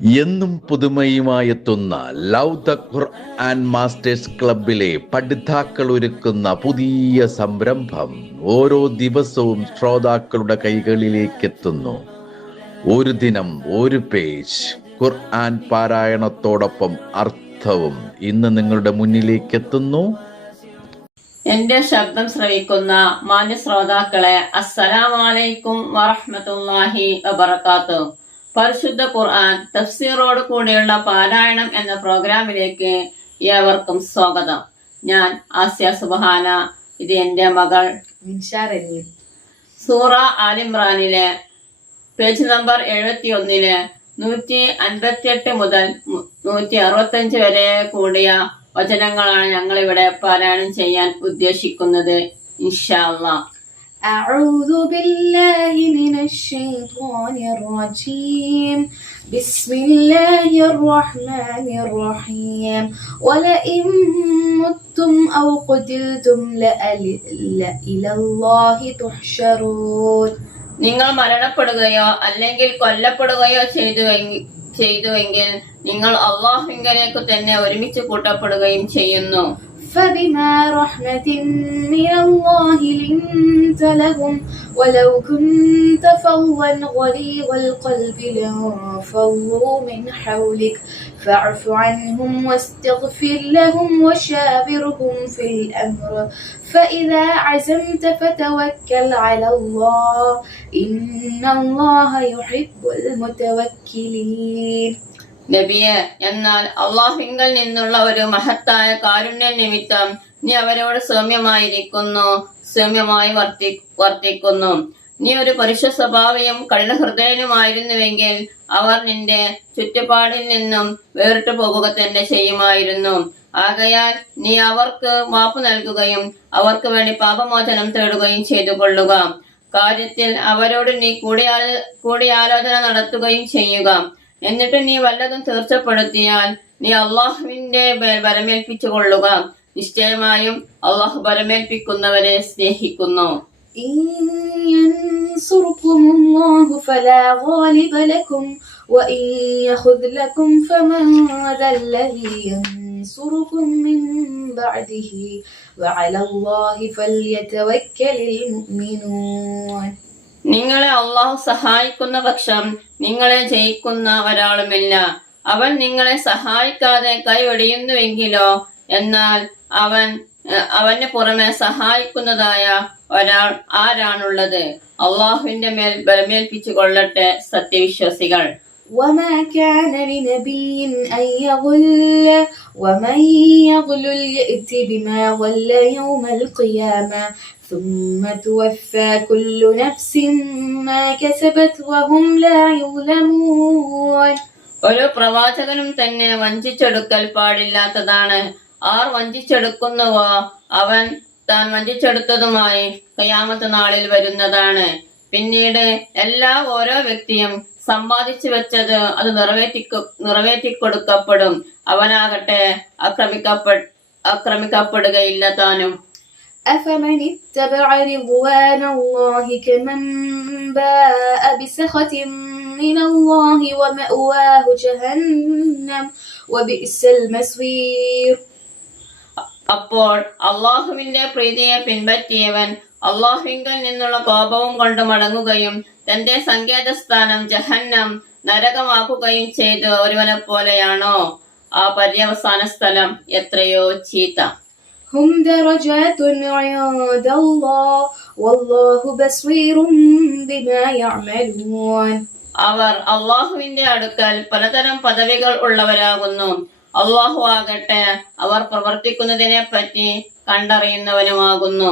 എന്നും പുതുമയുമായെത്തുന്ന love the Quran masters ക്ലബിലെ പഠിതാക്കൾ ഒരുക്കുന്ന പുതിയ സംരംഭം ഓരോ ദിവസവും ശ്രോതാക്കളുടെ കൈകളിലേക്ക് എത്തുന്നു ഒരു ദിനം ഒരു പേജ്. ഖുർആൻ പാരായണത്തോടൊപ്പം അർത്ഥവും ഇന്ന് നിങ്ങളുടെ മുന്നിലേക്ക് എത്തുന്നു എന്റെ ശബ്ദം ശ്രവിക്കുന്ന മാന്യ ശ്രോതാക്കളെ അസ്സലാമലൈക്കും വറഹ്മത്തുള്ളാഹി വബർക്കാത്തു പരിശുദ്ധ ഖുർആൻ തഫ്സീറോട് കൂടിയുള്ള പാരായണം എന്ന പ്രോഗ്രാമിലേക്ക് ഏവർക്കും സ്വാഗതം. ഞാൻ ആസ്യ സുബഹാന ഇത് എന്റെ മകൾ സൂറ ആലിമ്രാനിലെ പേജ് നമ്പർ എഴുപത്തി ഒന്നിൽ നൂറ്റി അൻപത്തിയെട്ട് മുതൽ നൂറ്റി അറുപത്തഞ്ച് വരെ കൂടിയ വചനങ്ങളാണ് ഞങ്ങൾ ഇവിടെ പാരായണം ചെയ്യാൻ ഉദ്ദേശിക്കുന്നത് ഇൻഷാ അള്ളാ. أعوذ بالله من الشيطان الرجيم بسم الله الرحمن الرحيم ولئن متم أو قتلتم لأل- لإلى الله تحشرون നിങ്ങൾ മരണപ്പെടുകയോ അല്ലെങ്കിൽ കൊല്ലപ്പെടുകയോ ചെയ്തു ചെയ്തുവെങ്കിൽ നിങ്ങൾ അള്ളാഹുവിങ്കലേക്ക് തന്നെ ഒരുമിച്ച് കൂട്ടപ്പെടുകയും ചെയ്യുന്നു فبما رحمة من الله لنت لهم ولو كنت فظا غليظ القلب لانفضوا من حولك فاعف عنهم واستغفر لهم وشاورهم في الأمر. فإذا عزمت فتوكل على الله. إن الله يحب المتوكلين. നബിയെ. എന്നാൽ അള്ളാഹിങ്കൽ നിന്നുള്ള ഒരു മഹത്തായ കാരുണ്യ നിമിത്തം നീ അവരോട് സൗമ്യമായിരിക്കുന്നു സൗമ്യമായി വർത്തി വർത്തിക്കുന്നു. നീ ഒരു പരുഷ സ്വഭാവിയും കഠിനഹൃദയനുമായിരുന്നുവെങ്കിൽ അവർ നിന്റെ ചുറ്റുപാടിൽ നിന്നും വേറിട്ടു പോകുക തന്നെ ചെയ്യുമായിരുന്നു. ആകയാൽ നീ അവർക്ക് മാപ്പ് നൽകുകയും അവർക്ക് വേണ്ടി പാപമോചനം തേടുകയും ചെയ്തു കൊള്ളുക കാര്യത്തിൽ അവരോട് നീ കൂടിയാലോ കൂടിയാലോചന നടത്തുകയും ചെയ്യുക. എന്നിട്ട് നീ വല്ലതും തീർച്ചപ്പെടുത്തിയാൽ നീ അള്ളാഹുവിന്റെ മേൽ ബലമേൽപ്പിച്ചു കൊള്ളുക നിശ്ചയമായും അള്ളാഹു ബലമേൽപ്പിക്കുന്നവരെ സ്നേഹിക്കുന്നു إن ينصركم الله فلا غالب لكم وإن يخذلكم فمن ذا الذي ينصركم من بعده وعلى الله فليتوكل المؤمنون നിങ്ങളെ അള്ളാഹു സഹായിക്കുന്ന പക്ഷം നിങ്ങളെ ജയിക്കുന്ന ഒരാളുമില്ല അവൻ നിങ്ങളെ സഹായിക്കാതെ കൈവെടിയുന്നുവെങ്കിലോ? എന്നാൽ അവൻ അവന് പുറമെ സഹായിക്കുന്നതായ ഒരാൾ ആരാണുള്ളത്? അള്ളാഹുവിന്റെ മേൽ ബലമേൽപ്പിച്ചു കൊള്ളട്ടെ സത്യവിശ്വാസികൾ. وما كان لنبي أن يغل ومن يغلل يأت بما غل يوم القيامة ثم توفى كل نفس ما كسبت وهم لا يظلمون ഒരു പ്രവാചകനും തന്നെ വഞ്ചിച്ചെടുക്കൽ പാടില്ലാത്തതാണ് ആർ വഞ്ചിച്ചെടുക്കുന്നുവോ അവൻ താൻ വഞ്ചിച്ചെടുത്തതുമായി കയാമത്ത് നാളിൽ വരുന്നതാണ് പിന്നീട് എല്ലാ ഓരോ വ്യക്തിയും സമ്പാദിച്ചു വെച്ചത് അത് നിറവേറ്റിക്കൊ നിറവേറ്റിക്കൊടുക്കപ്പെടും അവനാകട്ടെ ആക്രമിക്കപ്പെ ആക്രമിക്കപ്പെടുകയില്ല താനും أفمن اتبع رضوان الله كمن باء بسخط من الله ومأواه جهنم وبئس المصير അപ്പോൾ അള്ളാഹുവിന്റെ പ്രീതിയെ പിൻപറ്റിയവൻ അള്ളാഹുവിങ്കിൽ നിന്നുള്ള കോപവും കൊണ്ട് മടങ്ങുകയും തന്റെ സങ്കേതസ്ഥാനം ജഹന്നം നരകമാക്കുകയും ചെയ്ത ഒരുവനെ പോലെയാണോ ആ പര്യവസാന സ്ഥലം എത്രയോ ചീത്ത هم درجات عند الله والله بصير بما يعملون അവർ അള്ളാഹുവിന്റെ അടുക്കൽ പലതരം പദവികൾ ഉള്ളവരാകുന്നു അള്ളാഹു ആകട്ടെ അവർ പ്രവർത്തിക്കുന്നതിനെ പറ്റി കണ്ടറിയുന്നവനുമാകുന്നു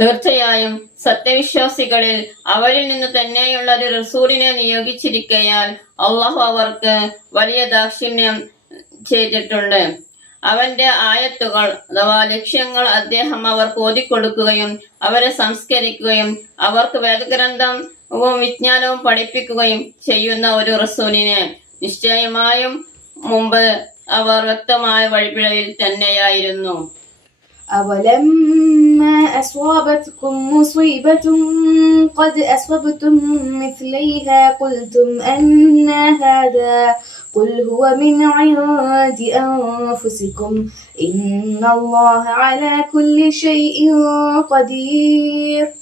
തീർച്ചയായും സത്യവിശ്വാസികളിൽ അവരിൽ നിന്ന് തന്നെയുള്ള ഒരു റസൂലിനെ നിയോഗിച്ചിരിക്കയാൽ അള്ളാഹു അവർക്ക് വലിയ ദാക്ഷിണ്യം ചെയ്തിട്ടുണ്ട്. അവന്റെ ആയത്തുകൾ അഥവാ ലക്ഷ്യങ്ങൾ അദ്ദേഹം അവർക്ക് ഓതിക്കൊടുക്കുകയും അവരെ സംസ്കരിക്കുകയും അവർക്ക് വേദഗ്രന്ഥവും വിജ്ഞാനവും പഠിപ്പിക്കുകയും ചെയ്യുന്ന ഒരു റസൂലിനെ നിശ്ചയമായും മുമ്പ് അവർ വ്യക്തമായ വഴിപിഴയിൽ തന്നെയായിരുന്നു. അവലം أصابتكم مصيبة قد أصبتم مثليها قلتم أن هذا قل هو من عند أنفسكم. إن الله على كل شيء قدير.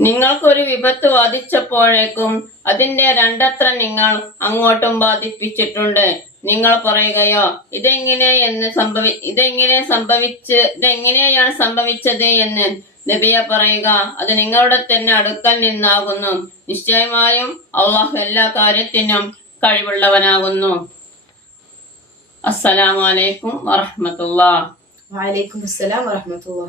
നിങ്ങൾക്കൊരു വിപത്ത് ബാധിച്ചപ്പോഴേക്കും അതിന്റെ രണ്ടത്ര നിങ്ങൾ അങ്ങോട്ടും ബാധിപ്പിച്ചിട്ടുണ്ട് നിങ്ങൾ പറയുകയോ ഇതെങ്ങനെ എന്ന് സംഭവി ഇതെങ്ങനെ സംഭവിച്ച് ഇതെങ്ങനെയാണ് സംഭവിച്ചത് എന്ന് നബിയ പറയുക. അത് നിങ്ങളുടെ തന്നെ അടുക്കൽ നിന്നാകുന്നു. നിശ്ചയമായും അള്ളാഹു എല്ലാ കാര്യത്തിനും കഴിവുള്ളവനാകുന്നു. അസ്സലാമലൈക്കും വറഹമത്തുള്ള വാലൈക്കും അസ്സലാം വറഹമത്തുള്ള